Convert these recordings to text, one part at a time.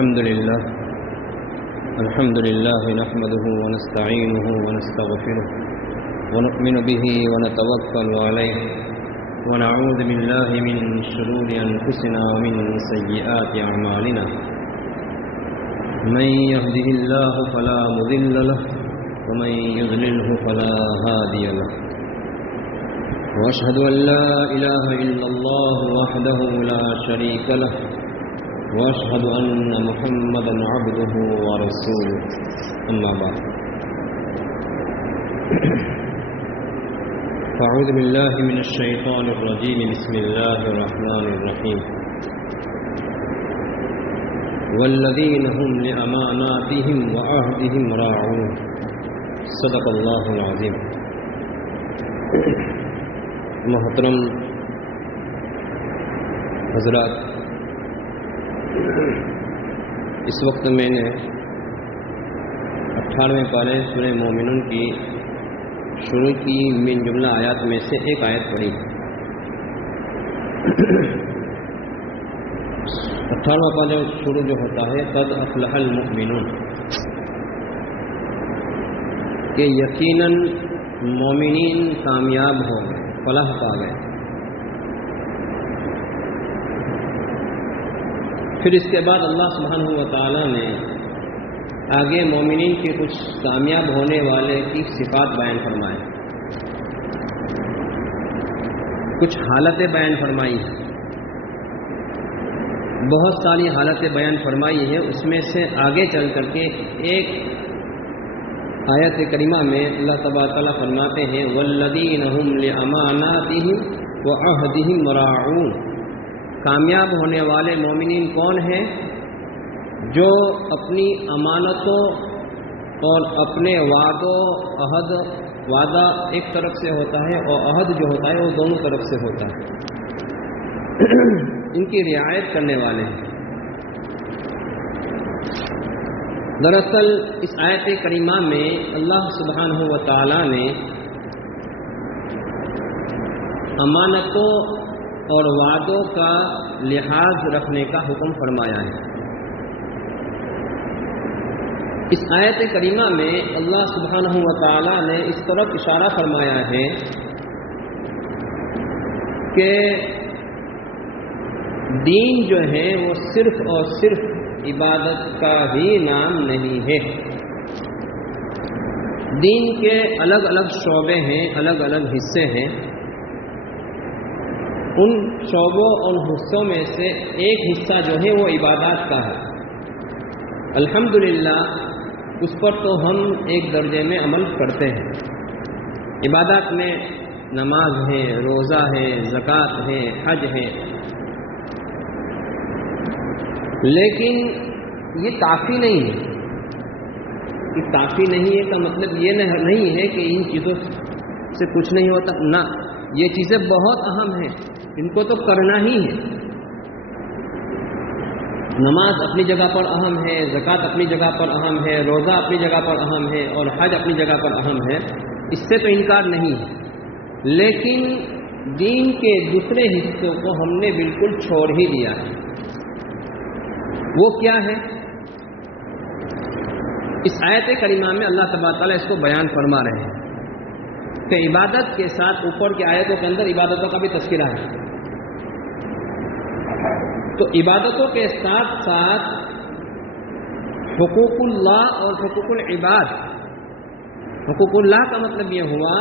الحمد لله نحمده ونستعينه ونستغفره ونؤمن به ونتوكل عليه ونعوذ بالله من شرور أنفسنا ومن سيئات أعمالنا من يهده الله فلا مضل له ومن يضلله فلا هادي له وأشهد أن لا إله إلا الله وحده لا شريك له وأشهد أن محمدا عبده ورسوله أما بعد فأعوذ بالله من الشيطان الرجيم بسم الله الرحمن الرحيم والذين هم لأماناتهم وعهدهم راعون صدق الله العظيم. محترم حضرات، اس وقت میں نے 18ویں پارے سورہ مومنون کی شروع کی من جملہ آیات میں سے ایک آیت پڑھی. 18واں پارہ شروع جو ہوتا ہے قد افلح المؤمنون، کہ یقیناً مومنین کامیاب ہو گئے، فلاح پا گئے. پھر اس کے بعد اللہ سبحانہ و تعالیٰ نے آگے مومنین کے کچھ کامیاب ہونے والے کی صفات بیان فرمائے، کچھ حالتیں بیان فرمائی ہیں. بہت ساری حالتیں بیان فرمائی ہیں. اس میں سے آگے چل کر کے ایک آیت کریمہ میں اللہ تبارک و تعالیٰ فرماتے ہیں والذین هم لأماناتهم وعہدهم راعون. کامیاب ہونے والے مومنین کون ہیں؟ جو اپنی امانتوں اور اپنے وعدہ ایک طرف سے ہوتا ہے اور عہد جو ہوتا ہے وہ دونوں طرف سے ہوتا ہے، ان کی رعایت کرنے والے ہیں. دراصل اس آیت کریمہ میں اللہ سبحانہ و تعالی نے امانتوں اور وعدوں کا لحاظ رکھنے کا حکم فرمایا ہے. اس آیت کریمہ میں اللہ سبحانہ و تعالی نے اس طرف اشارہ فرمایا ہے کہ دین جو ہے وہ صرف اور صرف عبادت کا ہی نام نہیں ہے. دین کے الگ الگ شعبے ہیں، الگ الگ حصے ہیں. ان شعبوں اور حصوں میں سے ایک حصہ جو ہے وہ عبادات کا ہے. الحمدللہ اس پر تو ہم ایک درجے میں عمل کرتے ہیں. عبادات میں نماز ہے، روزہ ہے، زکوٰۃ ہے، حج ہے. لیکن یہ کافی نہیں ہے. یہ کافی نہیں ہے کا مطلب یہ نہیں ہے کہ ان چیزوں سے کچھ نہیں ہوتا. نہ، یہ چیزیں بہت اہم ہیں، ان کو تو کرنا ہی ہے. نماز اپنی جگہ پر اہم ہے، زکوٰۃ اپنی جگہ پر اہم ہے، روزہ اپنی جگہ پر اہم ہے اور حج اپنی جگہ پر اہم ہے. اس سے تو انکار نہیں ہے. لیکن دین کے دوسرے حصوں کو ہم نے بالکل چھوڑ ہی دیا ہے. وہ کیا ہے؟ اس آیت کریمہ میں اللہ تبارک و تعالیٰ اس کو بیان فرما رہے ہیں کہ عبادت کے ساتھ اوپر کی آیتوں کے اندر عبادتوں کا بھی تذکرہ ہے. تو عبادتوں کے ساتھ ساتھ حقوق اللہ اور حقوق العباد. حقوق اللہ کا مطلب یہ ہوا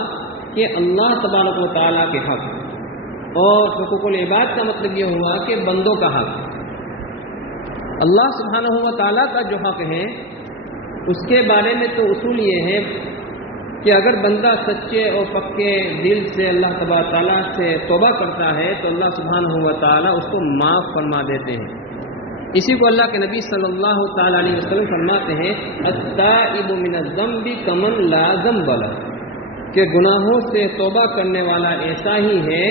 کہ اللہ تبارک و تعالیٰ کے حق، اور حقوق العباد کا مطلب یہ ہوا کہ بندوں کا حق. اللہ سبحانہ و تعالیٰ کا جو حق ہے اس کے بارے میں تو اصول یہ ہے کہ اگر بندہ سچے اور پکے دل سے اللہ تبارک و تعالیٰ سے توبہ کرتا ہے تو اللہ سبحانہ و تعالیٰ اس کو معاف فرما دیتے ہیں. اسی کو اللہ کے نبی صلی اللہ تعالیٰ علیہ وسلم فرماتے ہیں التائب من الذنب کمن لا ذنب له، کہ گناہوں سے توبہ کرنے والا ایسا ہی ہے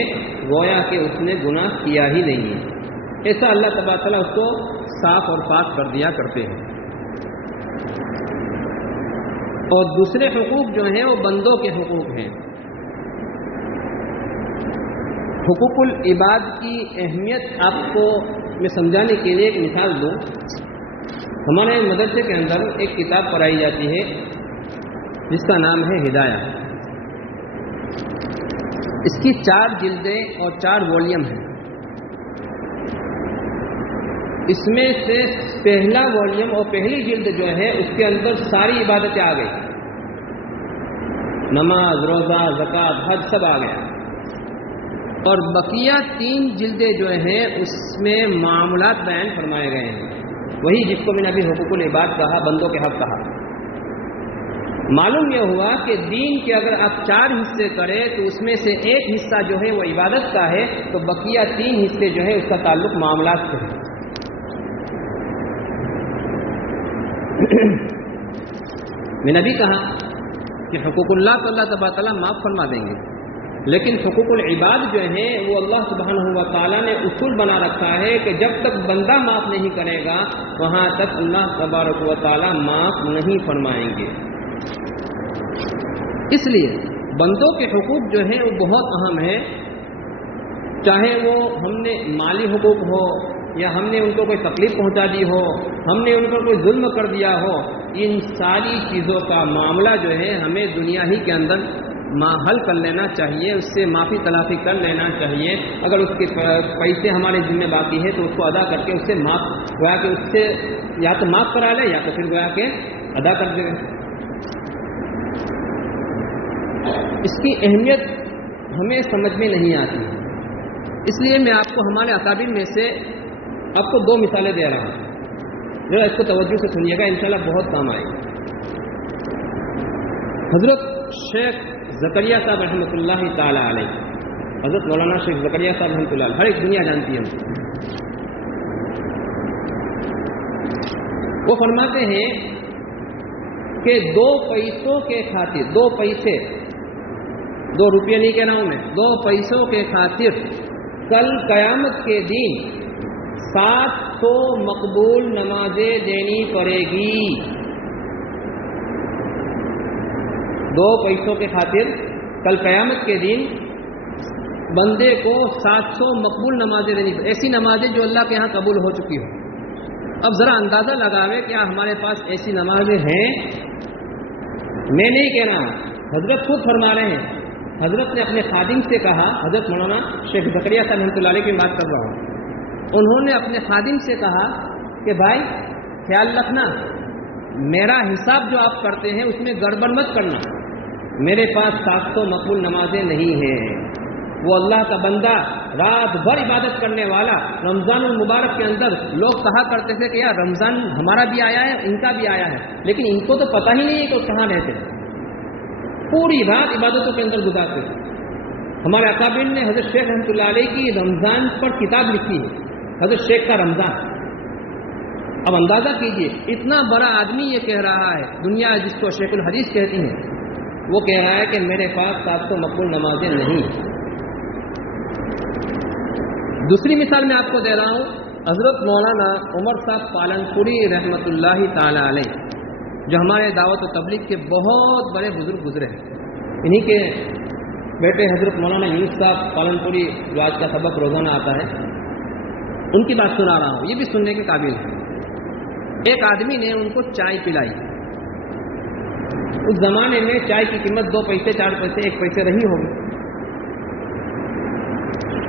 گویا کہ اس نے گناہ کیا ہی نہیں ہے. ایسا اللہ تبارک و تعالیٰ اس کو صاف اور پاک کر دیا کرتے ہیں. اور دوسرے حقوق جو ہیں وہ بندوں کے حقوق ہیں. حقوق العباد کی اہمیت آپ کو میں سمجھانے کے لیے ایک مثال دوں. ہمارے مدرسے کے اندر ایک کتاب پڑھائی جاتی ہے جس کا نام ہے ہدایہ. اس کی 4 جلدیں اور 4 والیوم ہیں. اس میں سے پہلا والیوم اور پہلی جلد جو ہے اس کے اندر ساری عبادتیں آ گئی. نماز، روزہ، زکوٰۃ، حج سب آ گیا. اور بقیہ 3 جلدیں جو ہیں اس میں معاملات بیان فرمائے گئے ہیں. وہی جس کو میں نے ابھی حقوق العباد کہا، بندوں کے حق کہا. معلوم یہ ہوا کہ دین کے اگر آپ 4 حصے کریں تو اس میں سے ایک حصہ جو ہے وہ عبادت کا ہے، تو بقیہ 3 حصے جو ہے اس کا تعلق معاملات سے ہے. میں نے بھی کہا کہ حقوق اللہ تو اللہ تبارک تعالیٰ معاف فرما دیں گے، لیکن حقوق العباد جو ہیں وہ اللہ سبحانہ و تعالیٰ نے اصول بنا رکھا ہے کہ جب تک بندہ معاف نہیں کرے گا وہاں تک اللہ تبارک و تعالیٰ معاف نہیں فرمائیں گے. اس لیے بندوں کے حقوق جو ہیں وہ بہت اہم ہیں، چاہے وہ ہم نے مالی حقوق ہو یا ہم نے ان کو کوئی تکلیف پہنچا دی ہو، ہم نے ان پر کوئی ظلم کر دیا ہو. ان ساری چیزوں کا معاملہ جو ہے ہمیں دنیا ہی کے اندر حل کر لینا چاہیے، اس سے معافی تلافی کر لینا چاہیے. اگر اس کے پیسے ہمارے ذمہ باقی ہے تو اس کو ادا کر کے اس سے معاف گویا کہ اس سے یا تو معاف کرا لے یا تو پھر گویا کہ ادا کر دے. اس کی اہمیت ہمیں سمجھ میں نہیں آتی، اس لیے میں آپ کو ہمارے اکابر میں سے آپ کو 2 مثالیں دے رہا ہوں. ذرا اس کو توجہ سے سنیے گا، انشاءاللہ بہت کام آئے گا. حضرت شیخ زکریا صاحب رحمۃ اللہ تعالی علیہ، حضرت مولانا شیخ زکریا صاحب رحمۃ اللہ علیہ، ہر ایک دنیا جانتی ہے. وہ فرماتے ہیں کہ 2 پیسوں کے خاطر، 2 پیسے، 2 روپیہ نہیں کہہ رہا ہوں میں، 2 پیسوں کے خاطر کل قیامت کے دن 700 مقبول نمازیں دینی پڑے گی. 2 پیسوں کے خاطر کل قیامت کے دن بندے کو 700 مقبول نمازیں دینی پڑے، ایسی نمازیں جو اللہ کے ہاں قبول ہو چکی ہو. اب ذرا اندازہ لگاوے کیا ہمارے پاس ایسی نمازیں ہیں؟ میں نہیں کہہ رہا ہوں، حضرت خود فرما رہے ہیں. حضرت نے اپنے خادم سے کہا، حضرت مولانا شیخ زکریا صاحب رحمۃ اللہ علیہ کی بات کر رہا ہوں، انہوں نے اپنے خادم سے کہا کہ بھائی خیال رکھنا، میرا حساب جو آپ کرتے ہیں اس میں گڑبڑ مت کرنا. میرے پاس 700 مقبول نمازیں نہیں ہیں. وہ اللہ کا بندہ، رات بھر عبادت کرنے والا. رمضان المبارک کے اندر لوگ کہا کرتے تھے کہ یار رمضان ہمارا بھی آیا ہے، ان کا بھی آیا ہے، لیکن ان کو تو پتہ ہی نہیں ہے کہ کہاں رہتے ہیں. پوری رات عبادتوں کے اندر گزارتے تھے. ہمارے اکابر نے حضرت شیخ رحمۃ اللہ علیہ کی رمضان پر کتاب لکھی ہے، حضرت شیخ کا رمضان. اب اندازہ کیجئے، اتنا بڑا آدمی یہ کہہ رہا ہے، دنیا جس کو شیخ الحدیث کہتی ہیں، وہ کہہ رہا ہے کہ میرے پاس 700 مقبول نمازیں نہیں. دوسری مثال میں آپ کو دے رہا ہوں، حضرت مولانا عمر صاحب پالنپوری رحمۃ اللہ تعالی علیہ، جو ہمارے دعوت و تبلیغ کے بہت بڑے بزرگ گزرے ہیں. انہی کے بیٹے حضرت مولانا یونس صاحب پالنپوری جو آج کا سبق روزانہ آتا ہے، ان کی بات سنا رہا ہوں، یہ بھی سننے کے قابل ہے. ایک آدمی نے ان کو چائے پلائی. اس زمانے میں چائے کی قیمت 2 پیسے 4 پیسے 1 پیسے رہی ہوگی.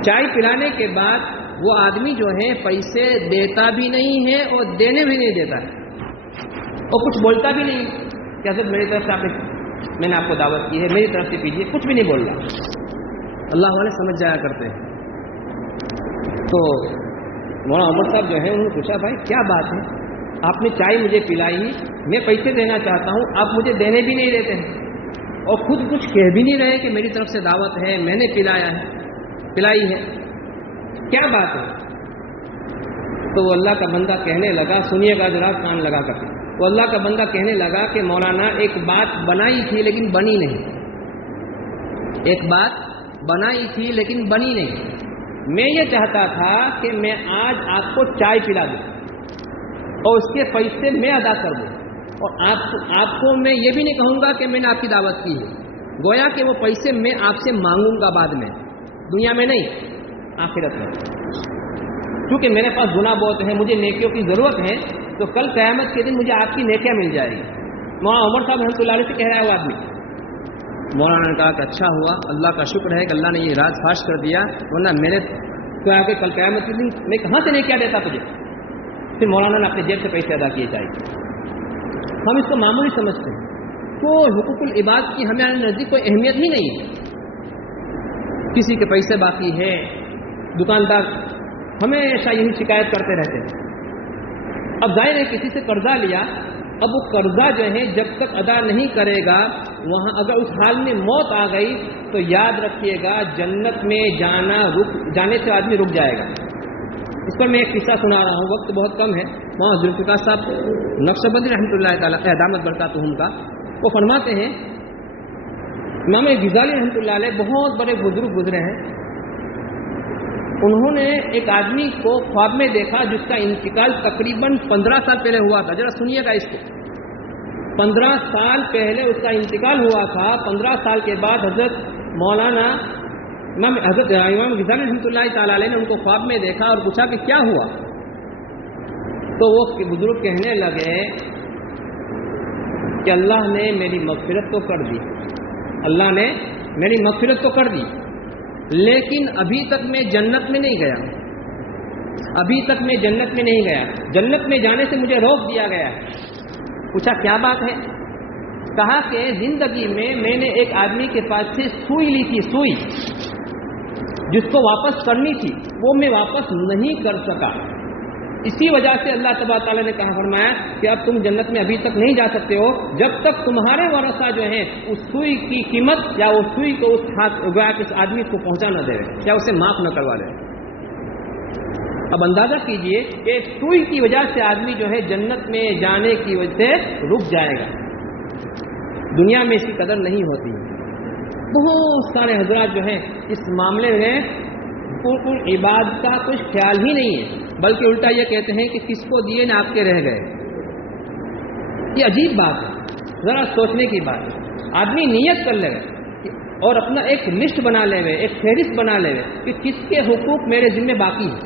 چائے پلانے کے بعد وہ آدمی جو ہے پیسے دیتا بھی نہیں ہے اور دینے بھی نہیں دیتا ہے، اور کچھ بولتا بھی نہیں کہ حضرت میری طرف سے میں نے آپ کو دعوت کی ہے، میری طرف سے پیجیے، کچھ بھی نہیں بول رہا. اللہ والے سمجھ جایا کرتے ہیں. تو مولانا عمر صاحب جو ہے انہوں نے پوچھا، بھائی کیا بات ہے، آپ نے چائے مجھے پلائی، میں پیسے دینا چاہتا ہوں، آپ مجھے دینے بھی نہیں دیتے ہیں اور خود کچھ کہہ بھی نہیں رہے کہ میری طرف سے دعوت ہے، میں نے پلائی ہے، کیا بات ہے؟ تو وہ اللہ کا بندہ کہنے لگا، سنیے گا ذرا کان لگا کر. وہ اللہ کا بندہ کہنے لگا کہ مولانا ایک بات بنائی تھی لیکن بنی نہیں. ایک بات بنائی تھی لیکن بنی نہیں. میں یہ چاہتا تھا کہ میں آج آپ کو چائے پلا دوں اور اس کے پیسے میں ادا کر دوں، اور آپ کو میں یہ بھی نہیں کہوں گا کہ میں نے آپ کی دعوت کی ہے. گویا کہ وہ پیسے میں آپ سے مانگوں گا بعد میں، دنیا میں نہیں، آخرت میں. کیونکہ میرے پاس گناہ بہت ہے، مجھے نیکیوں کی ضرورت ہے، تو کل قیامت کے دن مجھے آپ کی نیکیاں مل جائے گی. مولانا عمر صاحب رحمۃ اللہ علیہ سے کہہ رہا ہے وہ آدمی. مولانا نے کہا کہ اچھا ہوا، اللہ کا شکر ہے کہ اللہ نے یہ راز فاش کر دیا، ورنہ میرے تو آ کے کل قیامت کے دن میں کہاں سے نیکیاں دیتا تجھے. پھر مولانا نے اپنے جیب سے پیسے ادا کیے چاہیے. ہم اس کو معمولی سمجھتے ہیں. تو حقوق العباد کی ہمارے نزدیک کوئی اہمیت ہی نہیں ہے. کسی کے پیسے باقی ہے، دکاندار ہمیشہ یہی شکایت کرتے رہتے ہیں. اب ظاہر ہے کسی سے قرضہ لیا، اب وہ قرضہ جو ہے جب تک ادا نہیں کرے گا، وہاں اگر اس حال میں موت آ گئی تو یاد رکھیے گا جنت میں جانے سے آدمی رک جائے گا. اس پر میں ایک قصہ سنا رہا ہوں، وقت بہت کم ہے. وہاں ذوالفقار صاحب نقشبندی رحمۃ اللہ تعالیٰ دامت برکاتہم کا وہ فرماتے ہیں، امام غزالی رحمۃ اللہ علیہ بہت بڑے بزرگ گزرے ہیں. انہوں نے ایک آدمی کو خواب میں دیکھا جس کا انتقال تقریباً 15 سال پہلے ہوا تھا. ذرا سنیے گا اس کو. 15 سال پہلے اس کا انتقال ہوا تھا. 15 سال کے بعد حضرت امام غزالی رحمۃ اللہ تعالیٰ علیہ نے ان کو خواب میں دیکھا اور پوچھا کہ کیا ہوا. تو وہ بزرگ کہنے لگے کہ اللہ نے میری مغفرت تو کر دی، اللہ نے میری مغفرت تو کر دی، لیکن ابھی تک میں جنت میں نہیں گیا، ابھی تک میں جنت میں نہیں گیا، جنت میں جانے سے مجھے روک دیا گیا. پوچھا کیا بات ہے؟ کہا کہ زندگی میں نے ایک آدمی کے پاس سے سوئی لی تھی، سوئی جس کو واپس کرنی تھی وہ میں واپس نہیں کر سکا. اسی وجہ سے اللہ تبارک تعالیٰ نے کہا فرمایا کہ اب تم جنت میں ابھی تک نہیں جا سکتے ہو جب تک تمہارے ورثہ جو ہیں اس سوئی کی قیمت یا اس سوئی کو اس آدمی کو پہنچا نہ دے یا اسے معاف نہ کروا دے. اب اندازہ کیجئے کہ سوئی کی وجہ سے آدمی جو ہے جنت میں جانے کی وجہ سے رک جائے گا. دنیا میں اس کی قدر نہیں ہوتی. بہت سارے حضرات جو ہیں اس معاملے میں عبادت کا کچھ خیال ہی نہیں ہے، بلکہ الٹا یہ کہتے ہیں کہ کس کو دیے نہ آپ کے رہ گئے. یہ عجیب بات ہے، ذرا سوچنے کی بات ہے. آدمی نیت کر لے اور اپنا ایک لسٹ بنا لے ہوئے، ایک فہرست بنا لے ہوئے کہ کس کے حقوق میرے ذمہ باقی ہیں.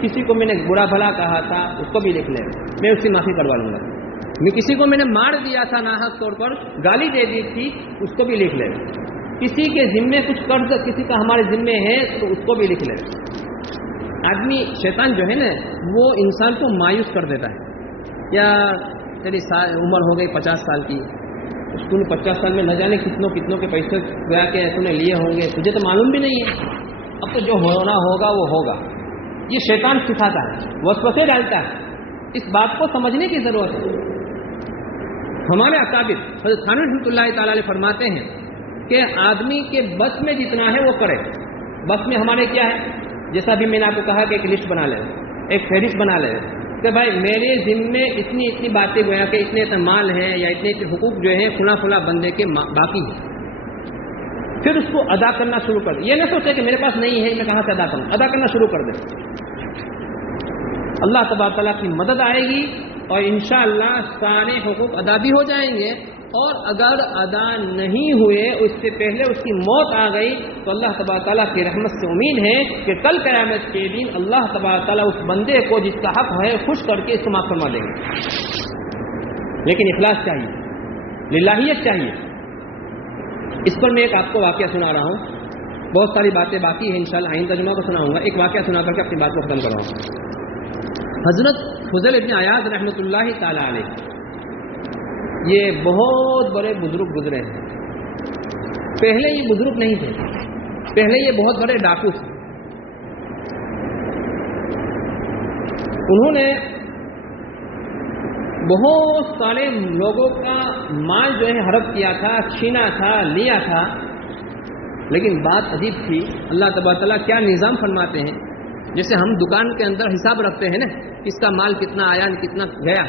کسی کو میں نے برا بھلا کہا تھا اس کو بھی لکھ لے، میں اس کی معافی کروا لوں گا. کسی کو میں نے مار دیا تھا ناحق طور پر، گالی دے دی تھی، اس کو بھی لکھ لے. کسی کے ذمے کچھ قرض کسی کا ہمارے ذمے ہے تو اس کو بھی لکھ لے. آدمی شیطان جو ہے نا وہ انسان کو مایوس کر دیتا ہے. یا تیری عمر ہو گئی 50 سال کی، اس کو 50 سال میں نہ جانے کتنوں کے پیسے گیا کہ تو نے لیے ہوں گے، تجھے تو معلوم بھی نہیں ہے. اب تو جو ہونا ہوگا وہ ہوگا. یہ شیطان سکھاتا ہے، وسوسے ڈالتا ہے. اس بات کو سمجھنے کی ضرورت ہے. ہمارے اکابر حضرت تھانوی رحمۃ اللہ تعالی علیہ فرماتے ہیں کہ آدمی کے بس میں جتنا ہے وہ کرے. بس میں ہمارے کیا ہے؟ جیسا بھی میں نے آپ کو کہا کہ ایک لسٹ بنا لے، ایک فہرست بنا لے کہ بھائی میرے ذمے اتنی باتیں گویا کہ اتنے مال ہیں یا اتنے حقوق جو ہیں فلاں بندے کے باقی ہیں. پھر اس کو ادا کرنا شروع کر دے. یہ نہ سوچے کہ میرے پاس نہیں ہے میں کہاں سے ادا کروں. ادا کرنا شروع کر دے. اللہ تبارک تعالیٰ کی مدد آئے گی اور انشاءاللہ سارے حقوق ادا بھی ہو جائیں گے. اور اگر ادا نہیں ہوئے اس سے پہلے اس کی موت آ گئی تو اللہ تبارک تعالیٰ کی رحمت سے امید ہے کہ کل قیامت کے دن اللہ تبارک تعالیٰ اس بندے کو جس کا حق ہے خوش کر کے اس کو معاف فرما دیں گے. لیکن اخلاص چاہیے، للہیت چاہیے. اس پر میں ایک آپ کو واقعہ سنا رہا ہوں. بہت ساری باتیں باقی ہیں، انشاءاللہ آئندہ جمعہ کو سناؤں گا. ایک واقعہ سنا کر کے اپنی بات کو ختم کراؤں. حضرت فضیل ابن عیاض رحمۃ اللہ تعالی علیہ یہ بہت بڑے بزرگ گزرے ہیں. پہلے یہ بزرگ نہیں تھے، پہلے یہ بہت بڑے ڈاکو تھے. انہوں نے بہت سارے لوگوں کا مال جو ہے ہڑپ کیا تھا، چھینا تھا، لیا تھا. لیکن بات عجیب تھی، اللہ تبارک تعالیٰ کیا نظام فرماتے ہیں. جیسے ہم دکان کے اندر حساب رکھتے ہیں نا، کس کا مال کتنا آیا کتنا گیا،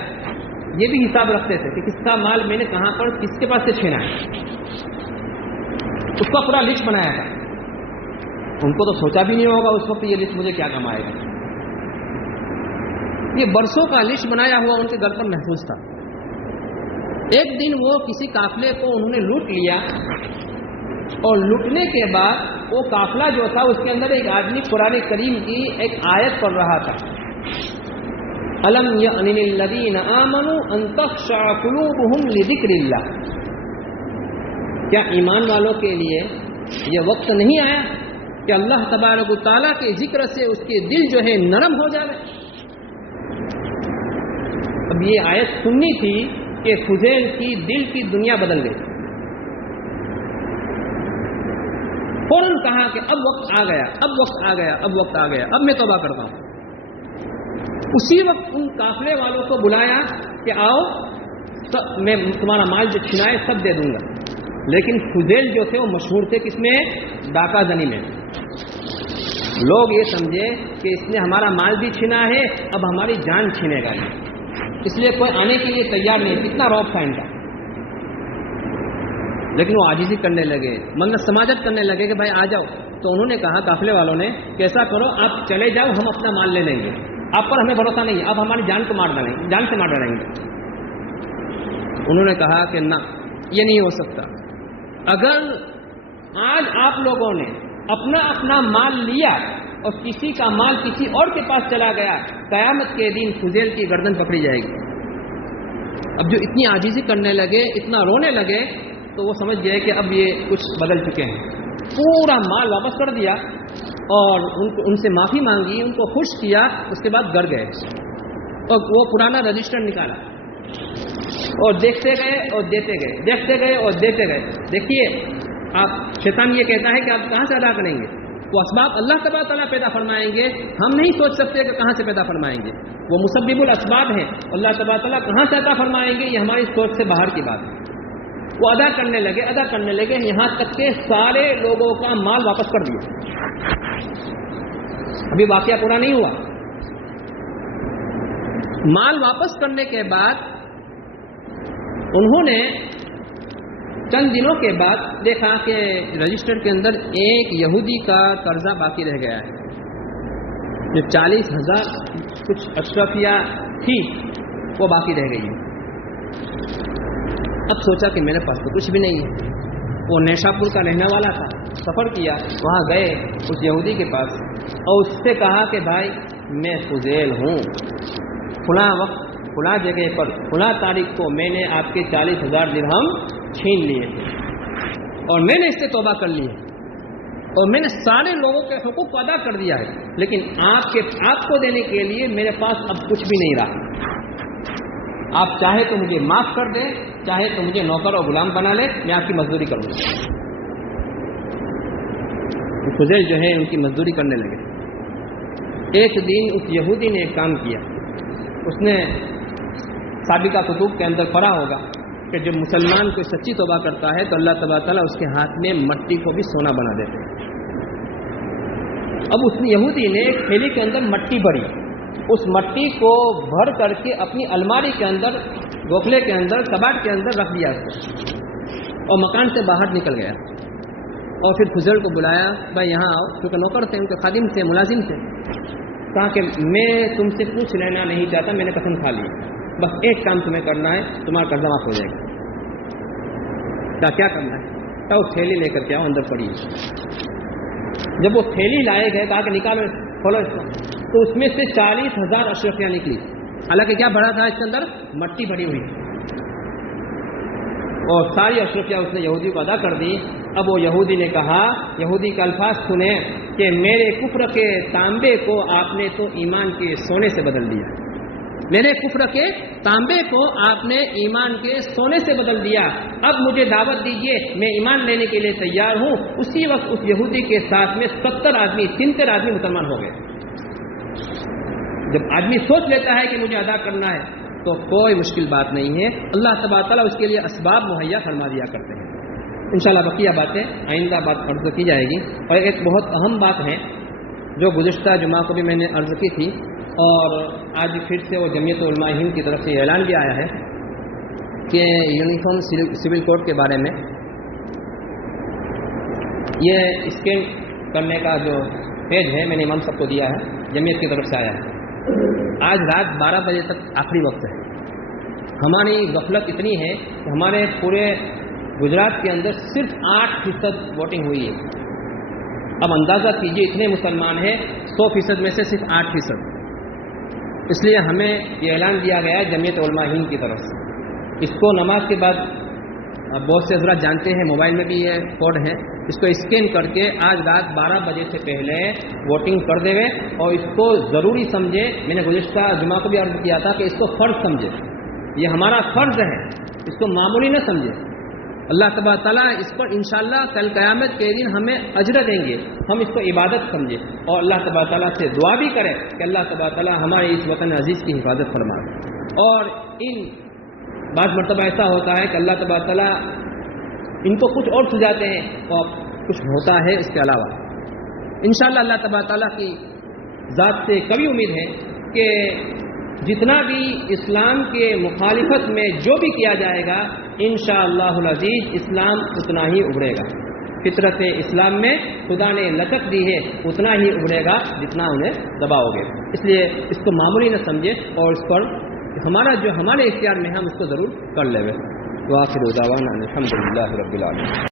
یہ بھی حساب رکھتے تھے کہ کس کا مال میں نے کہاں پر کس کے پاس سے چھینا ہے. اس کا پورا لسٹ بنایا تھا. ان کو تو سوچا بھی نہیں ہوگا اس وقت یہ لسٹ مجھے کیا کام آئے گا. یہ برسوں کا لسٹ بنایا ہوا ان کے گھر پر محفوظ تھا. ایک دن وہ کسی قافلے کو انہوں نے لوٹ لیا اور لوٹنے کے بعد وہ قافلہ جو تھا اس کے اندر ایک آدمی قرآن کریم کی ایک آیت پڑھ رہا تھا. الم یأن للذین آمنوا ان تخشع قلوبهم لذکر اللہ، کیا ایمان والوں کے لیے یہ وقت نہیں آیا کہ اللہ تبارک و تعالیٰ کے ذکر سے اس کے دل جو ہے نرم ہو جائے؟ اب یہ آیت سننی تھی کہ فضیل کی دل کی دنیا بدل گئی. فوراً کہا کہ اب وقت آ گیا، اب وقت آ گیا، اب وقت آ گیا، اب میں توبہ کرتا ہوں. اسی وقت ان قافلے والوں کو بلایا کہ آؤ میں تمہارا مال جو چھنائے سب دے دوں گا. لیکن فضیل جو تھے وہ مشہور تھے کس میں؟ ڈاکہ زنی میں. لوگ یہ سمجھے کہ اس نے ہمارا مال بھی چھینا ہے، اب ہماری جان چھینے گا، اس لیے کوئی آنے کے لیے تیار نہیں. کتنا روب تھا ان کا. لیکن وہ عاجزی کرنے لگے، منت سماجت کرنے لگے کہ بھائی آ جاؤ. تو انہوں نے کہا قافلے والوں نے کہ ایسا کرو آپ چلے جاؤ، ہم اپنا مال لے لیں گے، آپ پر ہمیں بھروسہ نہیں ہے، آپ ہماری جان کو مار ڈالیں گے، جان سے مار ڈالیں گے. انہوں نے کہا کہ نہ، یہ نہیں ہو سکتا. اگر آج آپ لوگوں نے اپنا اپنا مال لیا اور کسی کا مال کسی اور کے پاس چلا گیا، قیامت کے دن فضیل کی گردن پکڑی جائے گی. اب جو اتنی عاجزی کرنے لگے، اتنا رونے لگے، تو وہ سمجھ گئے کہ اب یہ کچھ بدل چکے ہیں. پورا مال واپس کر دیا اور ان سے معافی مانگی، ان کو خوش کیا. اس کے بعد گھر گئے اور وہ پرانا رجسٹر نکالا اور دیکھتے گئے اور دیتے گئے، دیکھتے گئے اور دیتے گئے. دیکھیے آپ، شیطان یہ کہتا ہے کہ آپ کہاں سے ادا کریں گے؟ وہ اسباب اللہ تبارک تعالیٰ پیدا فرمائیں گے، ہم نہیں سوچ سکتے کہ کہاں سے پیدا فرمائیں گے. وہ مسبب الاسباب ہیں، اللہ تبارک تعالیٰ کہاں سے عطا فرمائیں گے یہ ہماری سوچ سے باہر کی بات ہے. وہ ادا کرنے لگے یہاں تک کہ سارے لوگوں کا مال واپس کر دیا. ابھی واقعہ پورا نہیں ہوا. مال واپس کرنے کے بعد انہوں نے چند دنوں کے بعد دیکھا کہ رجسٹر کے اندر ایک یہودی کا قرضہ باقی رہ گیا ہے، جو 40,000 کچھ اشرفیہ تھی وہ باقی رہ گئی ہے. اب سوچا کہ میرے پاس تو کچھ بھی نہیں ہے. وہ نیشاپور کا رہنے والا تھا، سفر کیا، وہاں گئے اس یہودی کے پاس اور اس سے کہا کہ بھائی میں فضیل ہوں، فلاں وقت فلاں جگہ پر فلاں تاریخ کو میں نے آپ کے 40,000 درہم چھین لیے تھے اور میں نے اس سے توبہ کر لی ہے اور میں نے سارے لوگوں کے حقوق کو ادا کر دیا ہے، لیکن آپ کو دینے کے لیے میرے پاس اب کچھ بھی نہیں رہا. آپ چاہے تو مجھے معاف کر دیں، چاہے تو مجھے نوکر اور غلام بنا لے، میں آپ کی مزدوری کروں گا. فضیل جو ہے ان کی مزدوری کرنے لگے. ایک دن اس یہودی نے ایک کام کیا. اس نے سابقہ کتب کے اندر پڑھا ہوگا کہ جب مسلمان کوئی سچی توبہ کرتا ہے تو اللہ تبارک تعالیٰ اس کے ہاتھ میں مٹی کو بھی سونا بنا دیتے ہیں. اب اس یہودی نے ایک تھیلی کے اندر مٹی بھری، اس مٹی کو بھر کر کے اپنی الماری کے اندر، گوکھلے کے اندر، کباڑ کے اندر رکھ دیا اور مکان سے باہر نکل گیا. اور پھر فضیل کو بلایا، بھائی یہاں آؤ، کیونکہ نوکر تھے، ان کے خادم تھے، ملازم تھے. کہا کہ میں تم سے کچھ لینا نہیں چاہتا، میں نے قسم کھا لی، بس ایک کام تمہیں کرنا ہے، تمہارا قرضہ معاف ہو جائے گا. کیا کرنا ہے؟ کہا وہ تھیلی لے کر کے آؤ، اندر پڑی. جب وہ تھیلی لائے گئے، کہا کہ نکالو، کھولو اس کو، تو اس میں سے 40,000 اشرفیاں نکلی. حالانکہ کیا بھرا تھا اس کے اندر؟ مٹی بھری ہوئی. اور ساری اشرفیاں اس نے یہودی کو ادا کر دی. اب وہ یہودی نے کہا، یہودی کا الفاظ سنیں کہ میرے کفر کے تانبے کو آپ نے تو ایمان کے سونے سے بدل دیا. میرے کفر کے تانبے کو آپ نے ایمان کے سونے سے بدل دیا. اب مجھے دعوت دیجیے، میں ایمان لینے کے لیے تیار ہوں. اسی وقت اس یہودی کے ساتھ میں 73 آدمی 73 آدمی مسلمان ہو گئے. جب آدمی سوچ لیتا ہے کہ مجھے ادا کرنا ہے تو کوئی مشکل بات نہیں ہے. اللہ تبارک تعالیٰ اس کے لیے اسباب مہیا فرما دیا کرتے ہیں. انشاءاللہ بقیہ باتیں آئندہ بات عرض کی جائے گی. اور ایک بہت اہم بات ہے جو گزشتہ جمعہ کو بھی میں نے عرض کی تھی اور آج پھر سے وہ جمعیت علماء ہند کی طرف سے اعلان بھی آیا ہے کہ یونیفارم سول کوڈ کے بارے میں یہ اسکین کرنے کا جو پیج ہے میں نے امام صاحب کو دیا ہے، جمعیت کی طرف سے آیا ہے. آج رات 12 بجے تک آخری وقت ہے. ہماری غفلت اتنی ہے کہ ہمارے پورے گجرات کے اندر صرف 8% ووٹنگ ہوئی ہے. اب اندازہ کیجئے اتنے مسلمان ہیں، 100% میں سے صرف 8%. اس لیے ہمیں یہ اعلان دیا گیا ہے جمعیت علماء ہند کی طرف سے، اس کو نماز کے بعد بہت سے حضرات جانتے ہیں، موبائل میں بھی یہ کوڈ ہے، اس کو اسکین کر کے آج رات 12 بجے سے پہلے ووٹنگ کر دے اور اس کو ضروری سمجھے۔ میں نے گزشتہ جمعہ کو بھی عرض کیا تھا کہ اس کو فرض سمجھے، یہ ہمارا فرض ہے، اس کو معمولی نہ سمجھے۔ اللہ تبارک تعالیٰ اس پر انشاءاللہ کل قیامت کے دن ہمیں اجر دیں گے، ہم اس کو عبادت سمجھے اور اللہ تبارک تعالیٰ سے دعا بھی کریں کہ اللہ تبارک تعالیٰ ہمارے اس وطن عزیز کی حفاظت فرمائے۔ اور ان بعض مرتبہ ایسا ہوتا ہے کہ اللہ تبارک تعالیٰ ان کو کچھ اور سجاتے ہیں اور کچھ ہوتا ہے اس کے علاوہ۔ انشاءاللہ اللہ تبارک تعالیٰ کی ذات سے کبھی امید ہے کہ جتنا بھی اسلام کے مخالفت میں جو بھی کیا جائے گا انشاءاللہ العزیز اسلام اتنا ہی ابھرے گا۔ فطرت اسلام میں خدا نے لچک دی ہے، اتنا ہی ابھرے گا جتنا انہیں دباؤ گے۔ اس لیے اس کو معمولی نہ سمجھے اور اس پر ہمارا جو ہمارے اختیار میں ہم اس کو ضرور کر لیں۔ وآخر دعوانا الحمدللہ رب العالمین۔